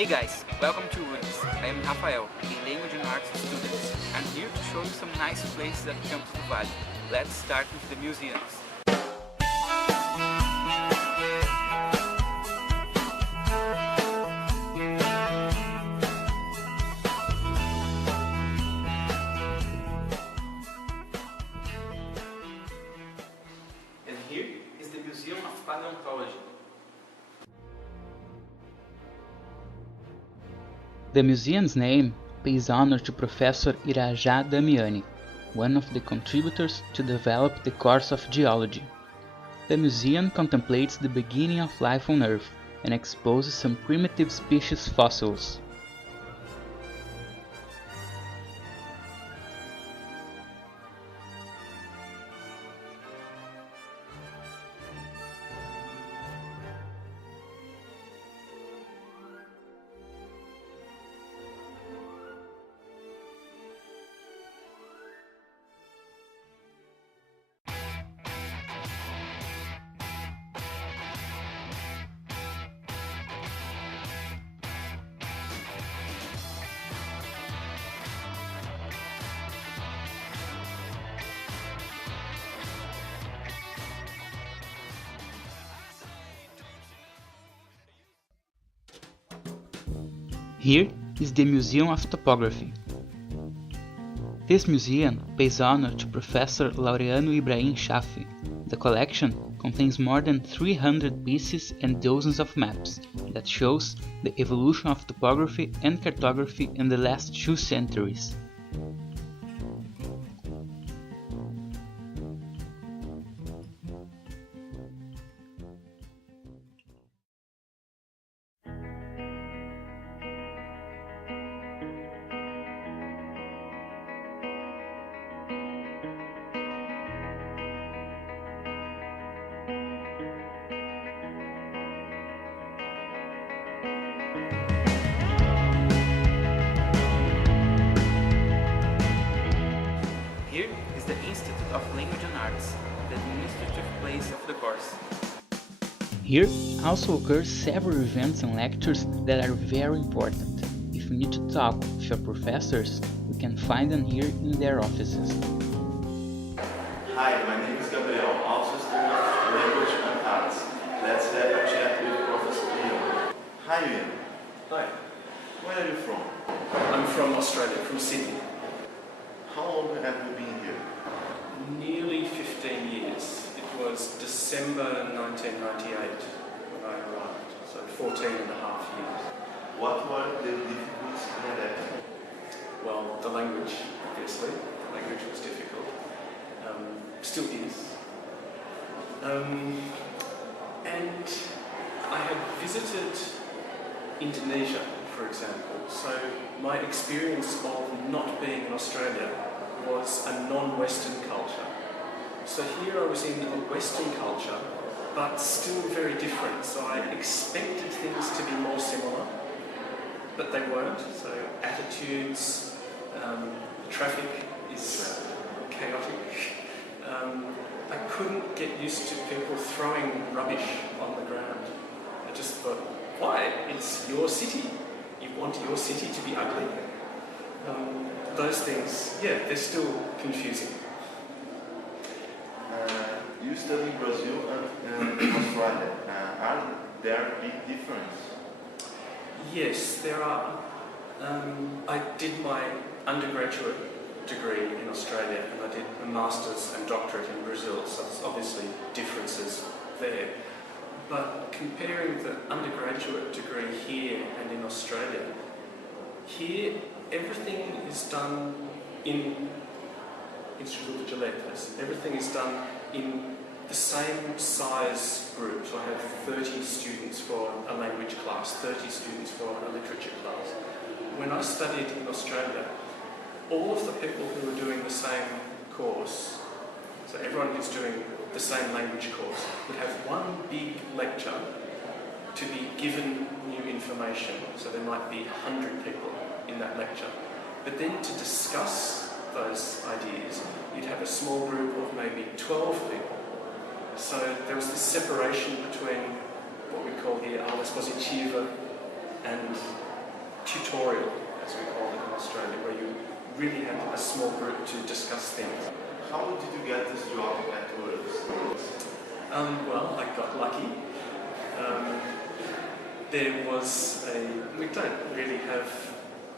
Hey guys, welcome to Letras. I am Rafael, a language and arts student. I'm here to show you some nice places at Campus do Vale. Let's start with the museums. And here is the Museum of Paleontology. The museum's name pays honor to Professor Irajá Damiani, one of the contributors to develop the course of geology. The museum contemplates the beginning of life on Earth and exposes some primitive species fossils. Here is the Museum of Topography. This museum pays honor to Professor Laureano Ibrahim Shafi. The collection contains more than 300 pieces and dozens of maps that shows the evolution of topography and cartography in the last 2 centuries. Here is the Institute of Language and Arts, the administrative place of the course. Here also occur several events and lectures that are very important. If you need to talk with your professors, you can find them here in their offices. Hi, my name is Gabriel, also student of Language and Arts. Let's have a chat with Professor Ian. Hi Ian. Hi, Where are you from? I'm from Australia, from Sydney. How long have you been here? Nearly 15 years. It was December 1998 when I arrived, so 14 and a half years. What were the difficulties in that? Well, the language, obviously. The language was difficult. Still is. And I had visited Indonesia, for example, so my experience of not being in Australia was a non-Western culture. So here I was in a Western culture, but still very different. So I expected things to be more similar, but they weren't. So attitudes, traffic is chaotic. I couldn't get used to people throwing rubbish on the ground. I just thought, why? It's your city. You want your city to be ugly? Those things, yeah, they're still confusing. You study in Brazil and in Australia. Are there big differences? Yes, there are. I did my undergraduate degree in Australia and I did a master's and doctorate in Brazil, so there's obviously differences there. But comparing the undergraduate degree here and in Australia, here everything is done in Instituto de Letras. Everything is done in the same size group. So I have 30 students for a language class, 30 students for a literature class. When I studied in Australia, all of the people who were doing the same course, so everyone who's doing the same language course, would have one big lecture to be given new information. So there might be 100 people in that lecture. But then to discuss those ideas, you'd have a small group of maybe 12 people. So there was this separation between what we call here aula expositiva and tutorial, as we call it in Australia, where you really had a small group to discuss things. How did you get this job at Letras? Well, I got lucky. There was we don't really have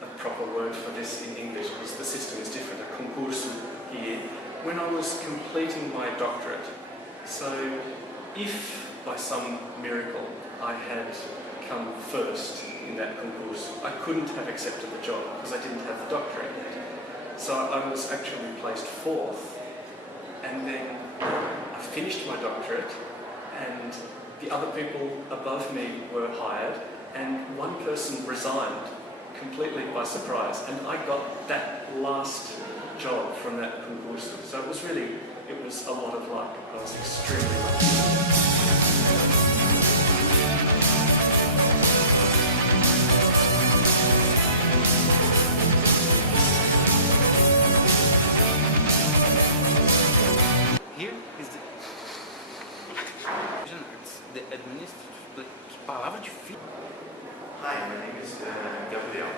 a proper word for this in English because the system is different, a concurso here, when I was completing my doctorate. So if by some miracle I had come first in that concurso, I couldn't have accepted the job because I didn't have the doctorate yet. So I was actually placed fourth, and then I finished my doctorate, and the other people above me were hired, and one person resigned completely by surprise, and I got that last job from that concurso. So it was a lot of luck. I was extremely lucky. Here is the administrative. Que palavra difícil. Hi, my name is Gabriel.